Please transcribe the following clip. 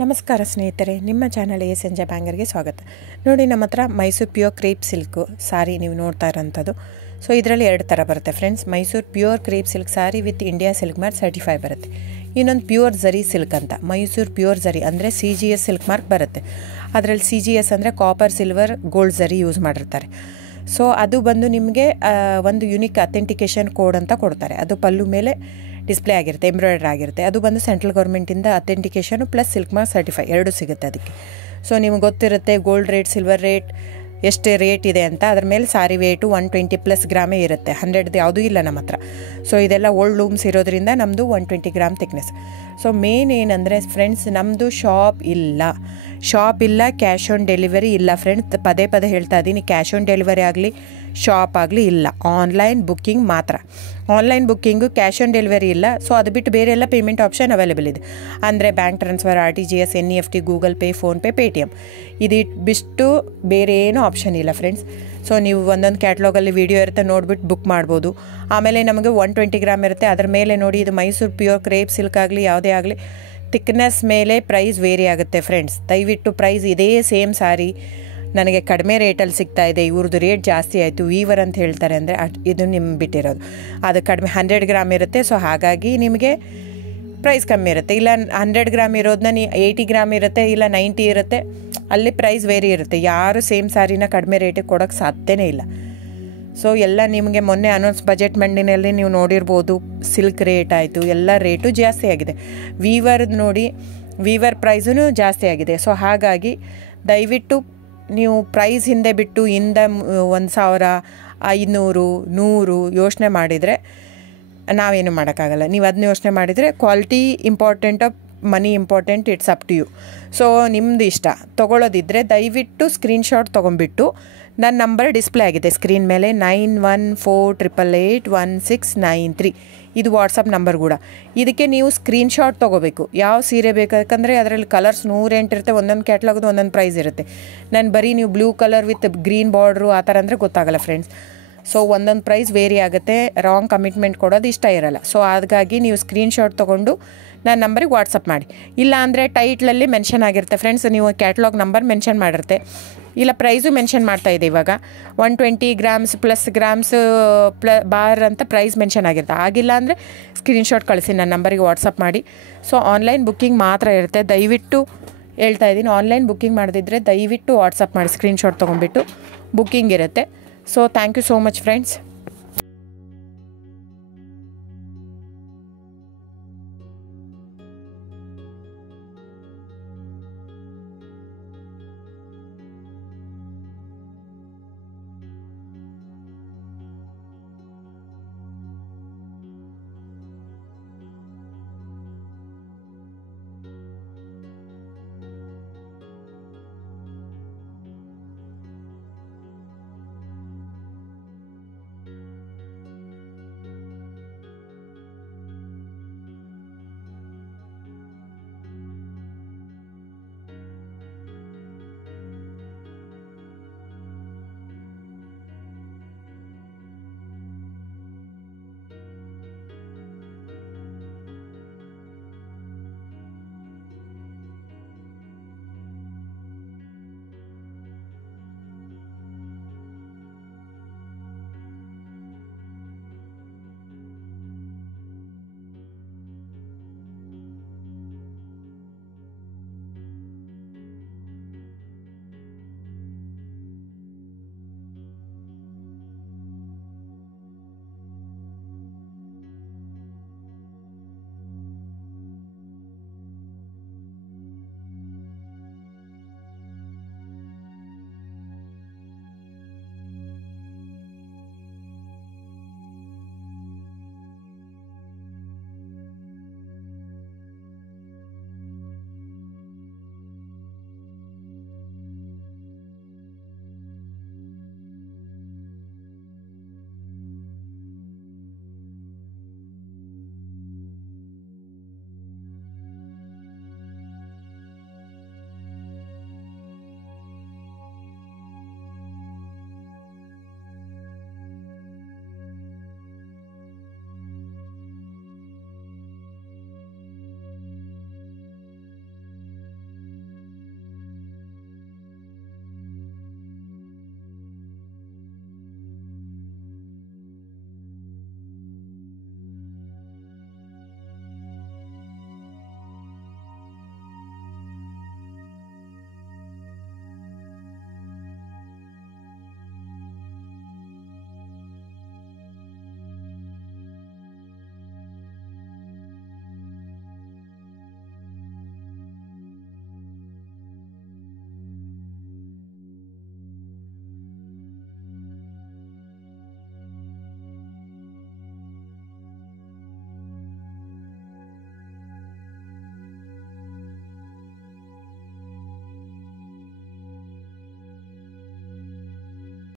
ನಮಸ್ಕಾರ ಸ್ನೇಹಿತರೆ, ನಿಮ್ಮ ಚಾನಲ್ ಸಂಜೆ ಬ್ಯಾಂಗರ್ಗೆ ಸ್ವಾಗತ. ನೋಡಿ, ನಮ್ಮ ಹತ್ರ ಮೈಸೂರು ಪ್ಯೂರ್ ಕ್ರೇಪ್ ಸಿಲ್ಕು ಸಾರಿ ನೀವು ನೋಡ್ತಾ ಇರೋಂಥದ್ದು. ಸೊ ಇದರಲ್ಲಿ ಎರಡು ಥರ ಬರುತ್ತೆ friends. Mysuru pure crepe silk sorry with India silk mark certify ಬರುತ್ತೆ. ಇನ್ನೊಂದು ಪ್ಯೂರ್ ಝರಿ ಸಿಲ್ಕ್ ಅಂತ, ಮೈಸೂರು ಪ್ಯೂರ್ ಝರಿ ಅಂದರೆ CGS ಸಿಲ್ಕ್ ಮಾರ್ಕ್ ಬರುತ್ತೆ. ಅದರಲ್ಲಿ CGS ಅಂದರೆ ಕಾಪರ್, ಸಿಲ್ವರ್, ಗೋಲ್ಡ್ ಝರಿ ಯೂಸ್ ಮಾಡಿರ್ತಾರೆ. ಸೊ ಅದು ಬಂದು ನಿಮಗೆ ಒಂದು ಯುನಿಕ್ ಅಥೆಂಟಿಕೇಷನ್ ಕೋಡ್ ಅಂತ ಕೊಡ್ತಾರೆ. ಅದು ಪಲ್ಲು ಮೇಲೆ ಡಿಸ್ಪ್ಲೇ ಆಗಿರುತ್ತೆ, ಎಂಬ್ರಾಯ್ಡ್ರಿ ಆಗಿರುತ್ತೆ. ಅದು ಬಂದು ಸೆಂಟ್ರಲ್ ಗೌರ್ಮೆಂಟಿಂದ ಅಥೆಂಟಿಕೇಷನು ಪ್ಲಸ್ ಸಿಲ್ಕ್ ಮಾರ್ಕ್ ಸರ್ಟಿಫೈ ಎರಡೂ ಸಿಗುತ್ತೆ ಅದಕ್ಕೆ. ಸೊ ನಿಮ್ಗೆ ಗೊತ್ತಿರುತ್ತೆ ಗೋಲ್ಡ್ ರೇಟ್, ಸಿಲ್ವರ್ ರೇಟ್ ಎಷ್ಟು ರೇಟ್ ಇದೆ ಅಂತ. ಅದ್ರ ಮೇಲೆ ಸಾರಿ ವೇಟು 120+ ಗ್ರಾಮೇ ಇರುತ್ತೆ, 100 ಯಾವುದೂ ಇಲ್ಲ ನಮ್ಮ ಹತ್ರ. ಸೊ ಇದೆಲ್ಲ ಓಲ್ಡ್ ಲೂಮ್ಸ್ ಇರೋದ್ರಿಂದ ನಮ್ಮದು 120 ಗ್ರಾಮ್ ಥಿಕ್ನೆಸ್. ಸೊ ಮೇನ್ ಏನಂದರೆ ಫ್ರೆಂಡ್ಸ್, ನಮ್ಮದು ಶಾಪ್ ಇಲ್ಲ, ಕ್ಯಾಶ್ ಆನ್ ಡೆಲಿವರಿ ಇಲ್ಲ ಫ್ರೆಂಡ್ಸ್. ಪದೇ ಹೇಳ್ತಾ ಇದ್ದೀನಿ, ಕ್ಯಾಶ್ ಆನ್ ಡೆಲಿವರಿ ಆಗಲಿ ಶಾಪ್ ಆಗಲಿ ಇಲ್ಲ, ಆನ್ಲೈನ್ ಬುಕ್ಕಿಂಗ್ ಮಾತ್ರ. Online booking, cash on delivery ಇಲ್ಲ. ಸೊ ಅದು ಬಿಟ್ಟು ಬೇರೆ ಎಲ್ಲ ಪೇಮೆಂಟ್ ಆಪ್ಷನ್ ಅವೈಲೇಬಲ್ ಇದೆ. ಅಂದರೆ bank transfer, RTGS, NEFT, Google pay, PhonePe, Paytm. ಇದು ಬಿಟ್ಟು ಬೇರೆ ಏನೂ ಆಪ್ಷನ್ ಇಲ್ಲ ಫ್ರೆಂಡ್ಸ್. ಸೊ ನೀವು ಒಂದೊಂದು ಕ್ಯಾಟ್ಲಾಗಲ್ಲಿ ವೀಡಿಯೋ ಇರುತ್ತೆ, ನೋಡಿಬಿಟ್ಟು ಬುಕ್ ಮಾಡ್ಬೋದು. ಆಮೇಲೆ ನಮಗೆ 120 ಗ್ರಾಮ್ ಇರುತ್ತೆ. ಅದರ ಮೇಲೆ ನೋಡಿ, ಇದು ಮೈಸೂರು ಪ್ಯೂರ್ ಕ್ರೇಪ್ ಸಿಲ್ಕ್ ಆಗಲಿ ಯಾವುದೇ ಆಗಲಿ ಥಿಕ್ನೆಸ್ ಮೇಲೆ ಪ್ರೈಸ್ ವೇರಿ ಆಗುತ್ತೆ ಫ್ರೆಂಡ್ಸ್. ದಯವಿಟ್ಟು ಪ್ರೈಸ್ ಇದೇ ಸೇಮ್ ಸಾರಿ ನನಗೆ ಕಡಿಮೆ ರೇಟಲ್ಲಿ ಸಿಗ್ತಾ ಇದೆ, ಇವ್ರದ್ದು ರೇಟ್ ಜಾಸ್ತಿ ಆಯಿತು ವೀವರ್ ಅಂತ ಹೇಳ್ತಾರೆ ಅಂದರೆ ಇದು ನಿಮ್ಮ ಬಿಟ್ಟಿರೋದು. ಅದು ಕಡಿಮೆ 100 ಗ್ರಾಮ್ ಇರುತ್ತೆ. ಸೊ ಹಾಗಾಗಿ ನಿಮಗೆ ಪ್ರೈಸ್ ಕಮ್ಮಿ ಇರುತ್ತೆ. ಇಲ್ಲ 100 ಗ್ರಾಮ್ ಇರೋದನ್ನ 80 ಗ್ರಾಮ್ ಇರುತ್ತೆ, ಇಲ್ಲ 90 ಇರುತ್ತೆ, ಅಲ್ಲಿ ಪ್ರೈಸ್ ವೇರಿ ಇರುತ್ತೆ. ಯಾರು ಸೇಮ್ ಸಾರಿನ ಕಡಿಮೆ ರೇಟಿಗೆ ಕೊಡೋಕ್ಕೆ ಸಾಧ್ಯನೇ ಇಲ್ಲ. ಸೊ ಎಲ್ಲ ನಿಮಗೆ ಮೊನ್ನೆ ಅನೌನ್ಸ್ ಬಜೆಟ್ ಮಂಡಿನಲ್ಲಿ ನೀವು ನೋಡಿರ್ಬೋದು, ಸಿಲ್ಕ್ ರೇಟ್ ಆಯಿತು, ಎಲ್ಲ ರೇಟು ಜಾಸ್ತಿ ಆಗಿದೆ. ವೀವರ್ದು ನೋಡಿ, ವೀವರ್ ಪ್ರೈಸೂ ಜಾಸ್ತಿ ಆಗಿದೆ. ಸೊ ಹಾಗಾಗಿ ದಯವಿಟ್ಟು ನೀವು ಪ್ರೈಸ್ ಹಿಂದೆ ಬಿಟ್ಟು 1,000, 500, 100 ಯೋಚನೆ ಮಾಡಿದರೆ ನಾವೇನು ಮಾಡೋಕ್ಕಾಗಲ್ಲ. ನೀವು ಅದನ್ನ ಯೋಚನೆ ಮಾಡಿದರೆ quality important, money important, it's up to you. So ನಿಮ್ಮದು ಇಷ್ಟ. ತೊಗೊಳ್ಳೋದಿದ್ದರೆ ದಯವಿಟ್ಟು ಸ್ಕ್ರೀನ್ಶಾಟ್ ತೊಗೊಂಬಿಟ್ಟು, ನನ್ನ ನಂಬರ್ ಡಿಸ್ಪ್ಲೇ ಆಗಿದೆ ಸ್ಕ್ರೀನ್ ಮೇಲೆ, 9148881693. ಇದು ವಾಟ್ಸಪ್ ನಂಬರ್ ಕೂಡ. ಇದಕ್ಕೆ ನೀವು ಸ್ಕ್ರೀನ್ಶಾಟ್ ತೊಗೋಬೇಕು. ಯಾವ ಸೀರೆ ಬೇಕು, ಯಾಕಂದರೆ ಅದರಲ್ಲಿ ಕಲರ್ಸ್ 108 ಇರುತ್ತೆ, ಒಂದೊಂದು ಕ್ಯಾಟ್ಲಾಗದು ಒಂದೊಂದು ಪ್ರೈಸ್ ಇರುತ್ತೆ. ನಾನು ಬರೀ ನೀವು blue colour with green border ಆ ಥರ ಅಂದರೆ ಗೊತ್ತಾಗಲ್ಲ ಫ್ರೆಂಡ್ಸ್. ಸೊ ಒಂದೊಂದು ಪ್ರೈಸ್ ವೇರಿ ಆಗುತ್ತೆ, ರಾಂಗ್ ಕಮಿಟ್ಮೆಂಟ್ ಕೊಡೋದು ಇಷ್ಟ ಇರಲ್ಲ. ಸೊ ಹಾಗಾಗಿ ನೀವು ಸ್ಕ್ರೀನ್ಶಾಟ್ ತೊಗೊಂಡು ನನ್ನ ನಂಬರಿಗೆ ವಾಟ್ಸಪ್ ಮಾಡಿ. ಇಲ್ಲ ಅಂದರೆ ಟೈಟ್ಲಲ್ಲಿ ಮೆನ್ಷನ್ ಆಗಿರುತ್ತೆ ಫ್ರೆಂಡ್ಸ್, ನೀವು ಕ್ಯಾಟ್ಲಾಗ್ ನಂಬರ್ ಮೆನ್ಷನ್ ಮಾಡಿರುತ್ತೆ, ಇಲ್ಲ ಪ್ರೈಸು ಮೆನ್ಷನ್ ಮಾಡ್ತಾಯಿದೆ. ಇವಾಗ 120 ಗ್ರಾಮ್ಸ್ ಪ್ಲಸ್ ಗ್ರಾಮ್ಸ್ ಬಾರ್ ಅಂತ ಪ್ರೈಸ್ ಮೆನ್ಷನ್ ಆಗಿರುತ್ತೆ. ಆಗಿಲ್ಲ ಅಂದರೆ ಸ್ಕ್ರೀನ್ಶಾಟ್ ಕಳಿಸಿ, ನನ್ನ ನಂಬರಿಗೆ ವಾಟ್ಸಪ್ ಮಾಡಿ. ಸೊ ಆನ್ಲೈನ್ ಬುಕ್ಕಿಂಗ್ ಮಾತ್ರ ಇರುತ್ತೆ. ದಯವಿಟ್ಟು ಹೇಳ್ತಾ ಇದ್ದೀನಿ, ಆನ್ಲೈನ್ ಬುಕ್ಕಿಂಗ್ ಮಾಡದಿದ್ದರೆ ದಯವಿಟ್ಟು ವಾಟ್ಸಪ್ ಮಾಡಿ, ಸ್ಕ್ರೀನ್ಶಾಟ್ ತೊಗೊಂಡ್ಬಿಟ್ಟು ಬುಕ್ಕಿಂಗ್ ಇರುತ್ತೆ. So thank you so much friends.